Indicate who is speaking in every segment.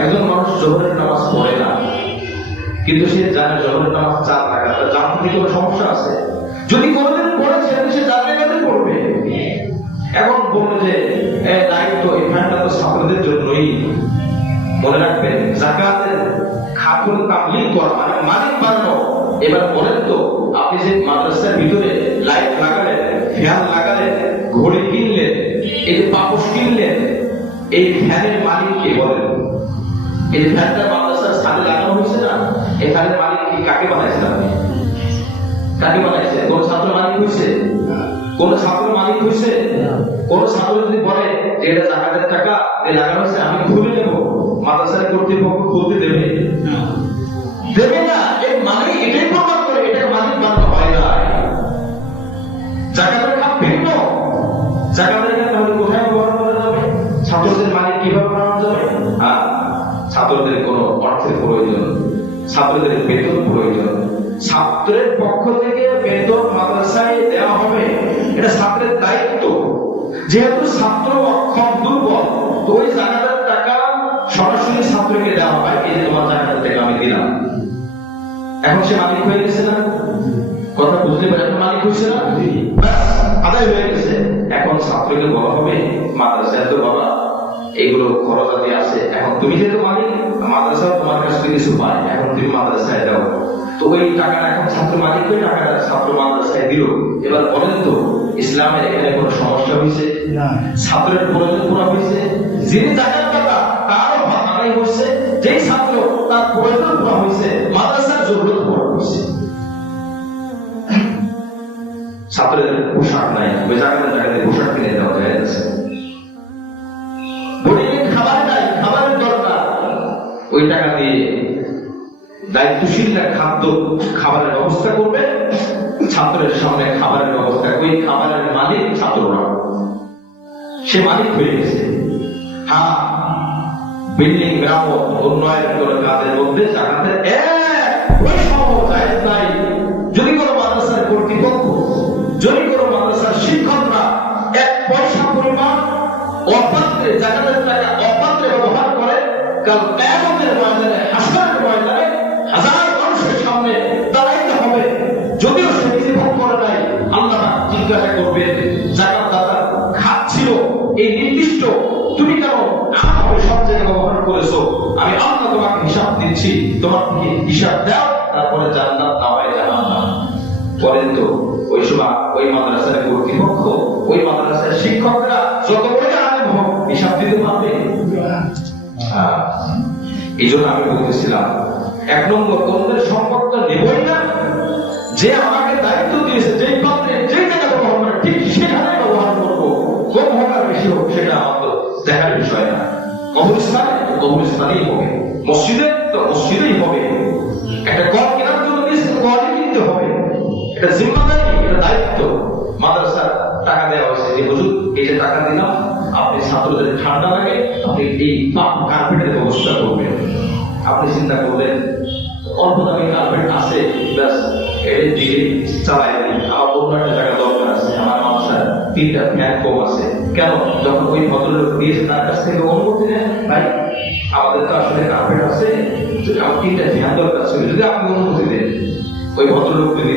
Speaker 1: একজন মানুষ জোহরের নামাজ পড়ে না, কিন্তু সে জানে জোহরের নামাজ চার টাকা তার জানতে কি কোনো সমস্যা আছে? যদি কোনোদিন পড়েছে, সে চার টাকাতে পড়বে? এখন বলবে যে দায়িত্ব এই ফ্যানটা তো ছাত্রদের জন্যই। মনে রাখবেন, জাকাতের খাতুন তাবলিগ করা মানে মালিক বানানো। এবার বলেন তো, আপনি যে মাদ্রাসার ভিতরে লাইট লাগালেন, ফ্যান লাগালেন, ঘড়ি কিনলেন, এই যে পাপস কিনলেন, এই ফ্যানের মালিক কে বলেন এই যে ফ্যানটা মাদ্রাসার লাগানো হয়েছে না? এই মালিক কাকে বানাইছেন আপনি কাকে বানাইছে? কোন ছাত্র মালিক হয়েছে কোন ছাত্র মালিক হয়েছে কোন ছাত্র যদি বলে যে এটা জাকাতের টাকা এই লাগানো হয়েছে, আমি খুলে নেব। মাদ্রাসার কর্তৃপক্ষ খুলতে দেবে। দেবে না। ছাত্রদের বেতন প্রয়োজন। ছাত্রের পক্ষ থেকে বেতন মাদ্রাসায় দেওয়া হবে। এটা ছাত্রের দায়িত্ব। যেহেতু ছাত্র অক্ষম দুর্বল, তো ওই জাকাতের টাকা সরাসরি ছাত্রকে দেওয়া হয়। এই যে তোমার জাকাতের টাকা আমি দিলাম। এখন সে মালিক হয়ে গেছে না? কথা বুঝতে পারে মালিক হয়েছে না? আদায় হয়ে গেছে। এখন ছাত্রকে বলা হবে, মাদ্রাসায় তো বাবা এগুলো খরচ আদি আছে। এখন তুমি যেহেতু মালিক মাদ্রাসা তোমার কাছ থেকে কিছু পায় এখন তুমি মাদ্রাসায় দাও তো ওই টাকাটা এখন ছাত্র মালিক হয়ে টাকাটা ছাত্র মাদ্রাসায় দিল। এবার বলেন তো ইসলামের এখানে কোনো সমস্যা হয়েছে?
Speaker 2: না।
Speaker 1: ছাত্রের প্রয়োজন পুরা হয়েছে? যিনি জাকাত টাকা হক আদায় হচ্ছে যেই ছাত্র তার প্রয়োজন পুরা হয়েছে মাদ্রাসার জরুরত পুরা হয়েছে। ছাত্রদের পোশাক নাই ওই জাকাতের টাকাতে পোশাক কিনে দায়িত্বশীলরা খাদ্য, খাবারের ব্যবস্থা করবে, ছাত্রের সামনে খাবারের ব্যবস্থা ওই খাবারের মালিক ছাত্ররা। সে মালিক হয়ে গেছে। হ্যাঁ বিল্ডিং মেরামত উন্নয়ন করে কাজের মধ্যে জাকাতের নাই। যদি কোনো মাদ্রাসার কর্তৃপক্ষ, যদি কোনো মাদ্রাসার শিক্ষকরা এক পয়সা পরিমাণ অপাত্রে, জাকাতের টাকা অপাত্রে ব্যবহার করে হিসাব দাও, তারপরে জান্নাত না হয় জাহান্নাম। বলেন তো ওই সময় ওই মাদ্রাসার কর্তৃপক্ষ, ওই মাদ্রাসার শিক্ষকরা যত আলেম হোক, হিসাব দিতে পারবে? হ্যাঁ। এই জন্য আমি বলতেছিলাম, এক নম্বর সম্পদটা নেবই না। যে আমাকে দায়িত্ব দিয়েছে, যেই পাত্রে, যেই জায়গা ব্যবহার করে ঠিক সেখানে ব্যবহার করব। কম হোক আর বেশি হোক, সেটা আমার দেখার বিষয় না। কবরস্থানে কবরস্থানেই হবে। মসজিদে টাকা দেওয়া হয়েছে। যে হুজুর এই যে টাকা দিলাম, আপনি ছাত্রদের ঠান্ডা লাগে, আপনি এই কার্পেটের ব্যবস্থা করবেন। আপনি চিন্তা করবেন, অল্প দামি কার্পেট আছে, ব্যাস এর দিকে চালাই দিন। অন্য একটা দরকার আছে। আমার তিনটা ফ্যান কম আছে। কেন? যখন ওই ভদ্রলোক দিয়েছে তার কাছ থেকে অনুমতি নেন ভাই, আমাদের তো আসলে কার্পেট আছে আমার তিনটা ফ্যান দরকার ছিল, যদি আপনি অনুমতি দেন, ওই ভদ্রলোক যদি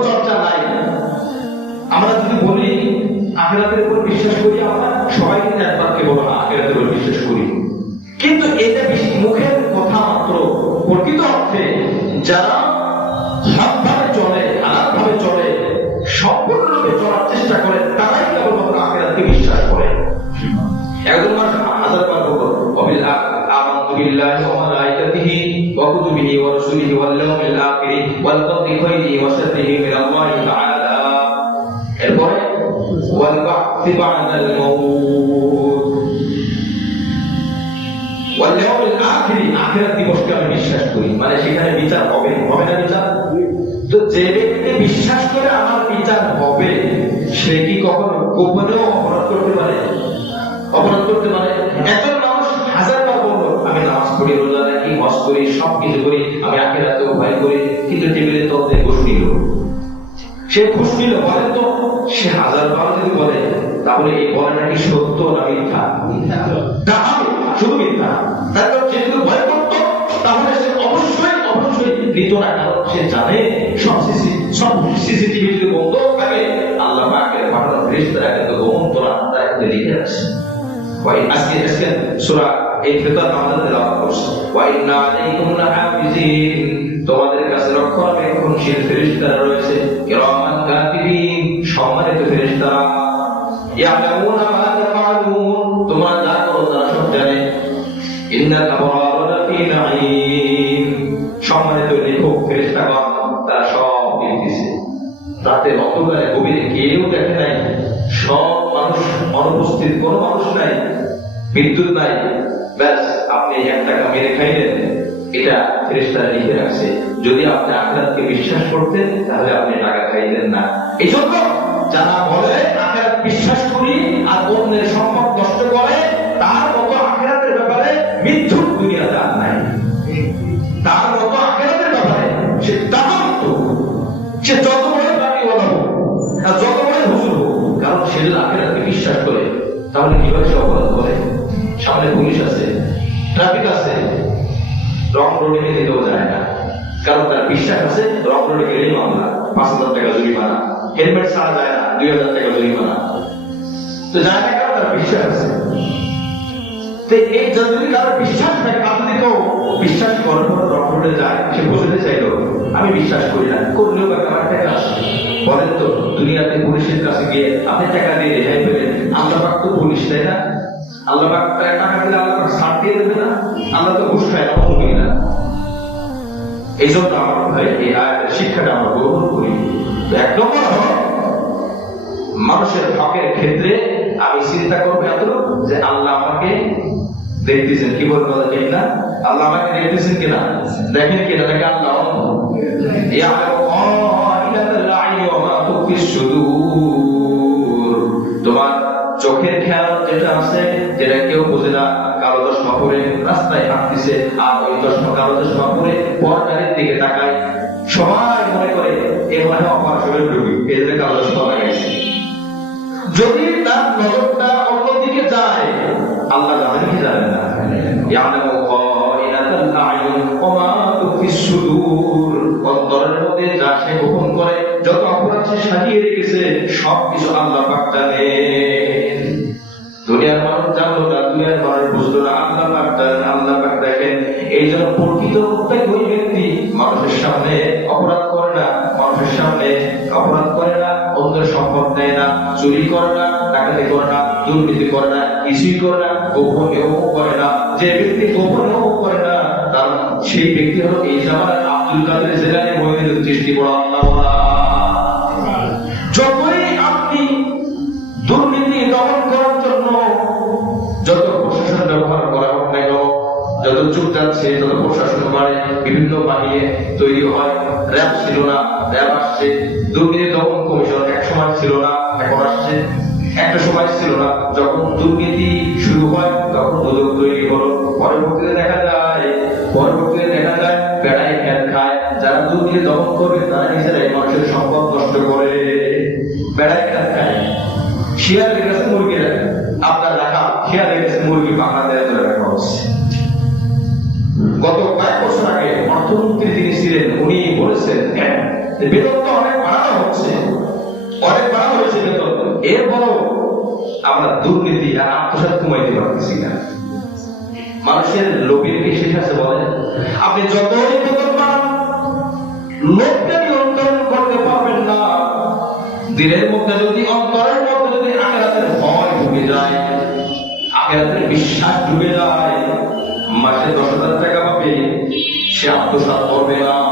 Speaker 1: আখেরাতের উপর বিশ্বাস করি, আমরা সবাই কিন্তু একবারকে বলো আখেরাতের উপর বিশ্বাস করি। কিন্তু এটা বেশি মুখের কথা মাত্র। প্রকৃত অর্থে যারা সৎভাবে চলে আলাদভাবে চলে, সম্পূর্ণরূপে চলার চেষ্টা করে, তারাই কেবলমাত্র আখেরাতকে বিশ্বাস করে। একজন মানুষ হাজার বার বলল والبعث بعد الموت واليوم الآخر আখিরাত দিবসকে আমি বিশ্বাস করি মানে সেখানে বিচার হবে হবে না বিচার তো যে ব্যক্তি বিশ্বাস করে আমার বিচার হবে সে কি কখনো গোপনেও অপরাধ করতে পারে অপরাধ করতে পারে একজন মানুষ হাজার বার বললো আমি নামাজ পড়ি রোজা রাখি হজ করি সব কিছু করি আমি আখেরাতে ভয় করি কিন্তু টেবিলে তো ঘুষ নিল সে ঘুষ নিল বলেন তো সে হাজার বার যদি বলে তাহলে এই বলাটা কি সত্য না মিথ্যা? শুধু মিথ্যা। ভয় করতো তাহলে সে অবশ্যই অবশ্যই না কারণ সে জানে সব সিসি সব সিসিটিভি যদি বন্ধ থাকে আল্লাহ পাকের পাঠানো ফেরেশতারা কিন্তু লিখে আজকে আজকে সূরা এই ফিতর আমাদের তেলাওয়াত করছে। ওয়া ইন্না আলাইকুম লাহাফিজিন। তোমাদের কাছে রক্ষণাবেক্ষণশীল ফেরেশতারা রয়েছে। কিরামান কোনো মানুষ নাই। বিদ্যুৎ নাই। ব্যাস, আপনি এক টাকা মেরে খাইলেন। এটা ফেরেশতারা লিখে রাখছে। যদি আপনি আখেরাতকে বিশ্বাস করতেন, তাহলে আপনি টাকা খাইতেন না। এই জন্য যারা বলে আখেরাত বিশ্বাস করি আর অন্যের সম্পদ নষ্ট করে, তার মতো আখেরাতের ব্যাপারে মিথ্যুক দুনিয়াতে আর নাই। তার মতো আখেরাতের ব্যাপারে সে দাদন্ত সে যত বড় দাবি বলা হোক আর যত বড় হুজুর হোক, কারণ সে যদি আখেরাতকে বিশ্বাস করে, তাহলে কীভাবে সে অপরাধ করে? সামনে পুলিশ আছে, ট্রাফিক আছে, রং রোডে যেতেও যায় না। কারণ তার বিশ্বাস আছে, রং রোডে গেলেই মামলা, পাঁচ হাজার টাকা জরিমানা। হেলমেট ছাড়া যায় না দুই হাজার টাকা জরিমানা তো না কারণ তার বিশ্বাস আছে তো এই যদি কারও বিশ্বাস থাকে আপনি কেউ বিশ্বাস করার পর রং রোডে যায়, সে বুঝতে চাইলো, আমি বিশ্বাস করি না করলেও আমার টাকা বলেন তো, দুনিয়াতে পুলিশের কাছে গিয়ে আপনি টাকা দিয়ে রেহাই পেলেন, আল্লাহ পাক তো পুলিশ, তাই না? আল্লাহ পাক টাকা দিলে আল্লাহ পাক ছাড় দিয়ে দেবে না, আমরা তো ঘুষ খাই না না। এই জন্য আমার ভাই, এই শিক্ষাটা আমরা গ্রহণ করি। তো এক নম্বর মানুষের হকের ক্ষেত্রে আমি চিন্তা করব এত যে আল্লাহ আমাকে দেখতেছেন। কি বলব না আল্লাহ আমাকে দেখতেছেন কিনা? দেখেন কিনা? দেখে আল্লাহ। তোমার চোখের খেয়াল যেটা আছে, যেটা কেউ বোঝে না, কালো চশমা পরে রাস্তায় হাঁটতেছে, আর ওই চশমা কালো চশমা পরে পর্দারের দিকে তাকায়। সবাই করে এ হয় অপারেশনের রোগী জন্য কালো চশমা লাগাইছে যদি তার নজরটা অন্যদিকে যায় আল্লাহ জানেন কি জানেন না ইয়ালামু করে, যত অপরাধ সাজিয়ে রেখেছে সব কিছু আল্লাহ পাক জানেন। দুনিয়ার মানুষ জানলো মানুষ বুঝলো না, আল্লাহ পাক জানেন, আল্লাহ পাক দেখেন। এই জন্য প্রকৃত মানুষের সামনে অপরাধ করে না, অন্যের সম্পদ নেয় না, চুরি করে না, ডাকাতি করে না, দুর্নীতি করে না, কিছুই করে না গোপনেও করে না। যে ব্যক্তি গোপনেও করে না কারণ সেই ব্যক্তি হলো এই জামানার আব্দুল কাদের জেলানি মহিনুল চিস্তি বড় যতই আপনি দুর্নীতি দমন করার জন্য যত প্রশাসন ব্যবহার করা হোক না কেন, যত যুগ যাচ্ছে তত প্রশাসন বাড়ে বিভিন্ন বাহিনী তৈরি হয় র্যাব ছিল না, র্যাব আসছে, দুর্নীতি দমন কমিশন এক সময় ছিল না, এখন আসছে, একটা সময় ছিল না, যখন দুর্নীতি শুরু হয়, তখন দুদক তৈরি হলো। পরবর্তীতে দেখা যায়, পরবর্তীতে দেখা যায় বেড়ায় খ্যাত খায়। যারা দুর্নীতি দমন করবে, তারা নিজেরাই মানুষের সম্পদ নষ্ট করে। বেড়ায় খ্যাত খায়। শিয়াল কাছে মুরগি আপনার রাখা শিয়ালের কাছে মুরগি, বাংলাদেশে ধরে রাখা হচ্ছে। গত অনেক বাড়ানো হচ্ছে। অনেক বাড়ানো হয়েছে আমরা দুর্নীতি আর আত্মসাত কমাইতে পারতেছি না। মানুষের লোভের কি শেষ আছে বলেন? আপনি যতই বেতন পান নিয়ন্ত্রণ করতে পারবেন না। দিনের মধ্যে যদি, অন্তরের মধ্যে যদি আখেরাতের ভয় ঢুকে যায়, আখেরাতের বিশ্বাস ঢুকে যায়, মাসে দশ হাজার টাকা পাবে, সে আত্মসাৎ করবে না।